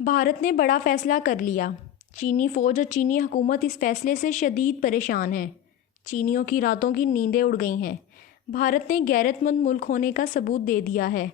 بھارت نے بڑا فیصلہ کر لیا۔ چینی فوج اور چینی حکومت اس فیصلے سے شدید پریشان ہے۔ چینیوں کی راتوں کی نیندیں اڑ گئی ہیں۔ بھارت نے غیرت مند ملک ہونے کا ثبوت دے دیا ہے۔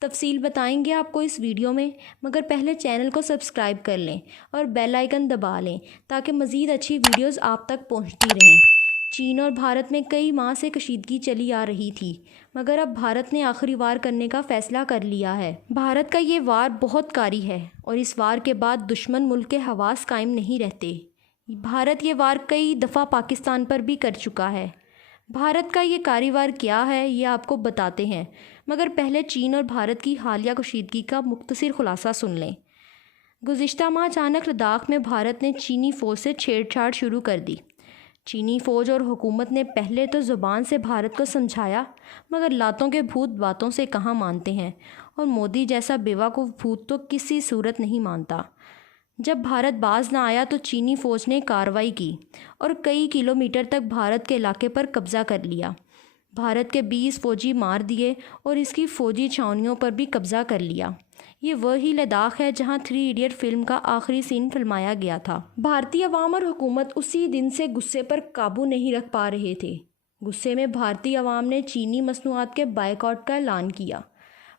تفصیل بتائیں گے آپ کو اس ویڈیو میں، مگر پہلے چینل کو سبسکرائب کر لیں اور بیل آئیکن دبا لیں تاکہ مزید اچھی ویڈیوز آپ تک پہنچتی رہیں۔ چین اور بھارت میں کئی ماہ سے کشیدگی چلی آ رہی تھی، مگر اب بھارت نے آخری وار کرنے کا فیصلہ کر لیا ہے۔ بھارت کا یہ وار بہت کاری ہے اور اس وار کے بعد دشمن ملک کے حواس قائم نہیں رہتے۔ بھارت یہ وار کئی دفعہ پاکستان پر بھی کر چکا ہے۔ بھارت کا یہ کاری وار کیا ہے یہ آپ کو بتاتے ہیں، مگر پہلے چین اور بھارت کی حالیہ کشیدگی کا مختصر خلاصہ سن لیں۔ گزشتہ ماہ اچانک لداخ میں بھارت نے چینی فوج سے چھیڑ چھاڑ شروع کر دی۔ چینی فوج اور حکومت نے پہلے تو زبان سے بھارت کو سمجھایا، مگر لاتوں کے بھوت باتوں سے کہاں مانتے ہیں، اور مودی جیسا بیوقوف بھوت تو کسی صورت نہیں مانتا۔ جب بھارت باز نہ آیا تو چینی فوج نے کارروائی کی اور کئی کلومیٹر تک بھارت کے علاقے پر قبضہ کر لیا۔ بھارت کے 20 فوجی مار دیے اور اس کی فوجی چھاؤنیوں پر بھی قبضہ کر لیا۔ یہ وہی لداخ ہے جہاں 3 ایڈیٹ فلم کا آخری سین فلمایا گیا تھا۔ بھارتی عوام اور حکومت اسی دن سے غصے پر قابو نہیں رکھ پا رہے تھے۔ غصے میں بھارتی عوام نے چینی مصنوعات کے بائیکاٹ کا اعلان کیا،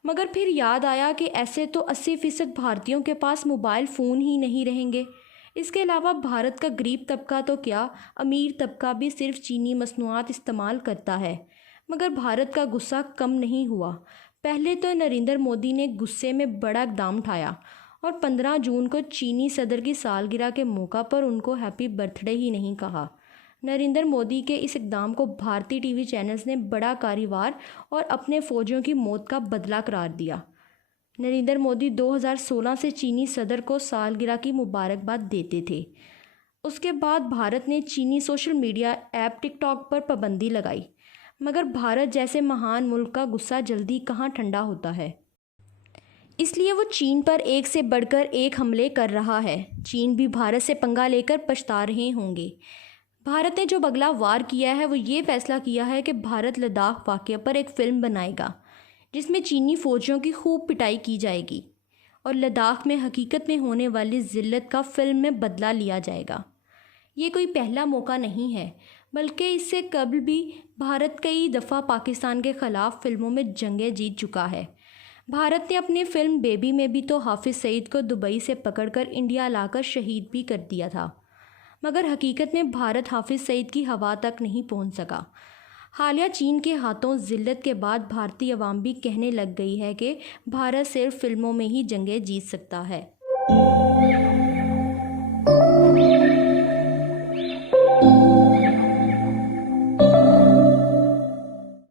مگر پھر یاد آیا کہ ایسے تو 80% بھارتیوں کے پاس موبائل فون ہی نہیں رہیں گے۔ اس کے علاوہ بھارت کا غریب طبقہ تو کیا، امیر طبقہ بھی صرف چینی مصنوعات استعمال کرتا ہے۔ مگر بھارت کا غصہ کم نہیں ہوا۔ پہلے تو نریندر مودی نے غصے میں بڑا اقدام اٹھایا اور 15 جون کو چینی صدر کی سالگرہ کے موقع پر ان کو ہیپی برتھ ڈے ہی نہیں کہا۔ نریندر مودی کے اس اقدام کو بھارتی ٹی وی چینلز نے بڑا کاری وار اور اپنے فوجیوں کی موت کا بدلہ قرار دیا۔ نریندر مودی 2016 سے چینی صدر کو سالگرہ کی مبارکباد دیتے تھے۔ اس کے بعد بھارت نے چینی سوشل میڈیا ایپ ٹک ٹاک پر پابندی لگائی، مگر بھارت جیسے مہان ملک کا غصہ جلدی کہاں ٹھنڈا ہوتا ہے۔ اس لیے وہ چین پر ایک سے بڑھ کر ایک حملے کر رہا ہے۔ چین بھی بھارت سے پنگا لے کر پچھتا رہے ہوں گے۔ بھارت نے جو اگلا وار کیا ہے وہ یہ فیصلہ کیا ہے کہ بھارت لداخ واقعہ پر ایک فلم بنائے گا جس میں چینی فوجیوں کی خوب پٹائی کی جائے گی اور لداخ میں حقیقت میں ہونے والی ذلت کا فلم میں بدلہ لیا جائے گا۔ یہ کوئی پہلا موقع نہیں ہے، بلکہ اس سے قبل بھی بھارت کئی دفعہ پاکستان کے خلاف فلموں میں جنگیں جیت چکا ہے۔ بھارت نے اپنی فلم بیبی میں بھی تو حافظ سعید کو دبئی سے پکڑ کر انڈیا لا کر شہید بھی کر دیا تھا، مگر حقیقت میں بھارت حافظ سعید کی ہوا تک نہیں پہنچ سکا۔ حالیہ چین کے ہاتھوں ذلت کے بعد بھارتی عوام بھی کہنے لگ گئی ہے کہ بھارت صرف فلموں میں ہی جنگیں جیت سکتا ہے۔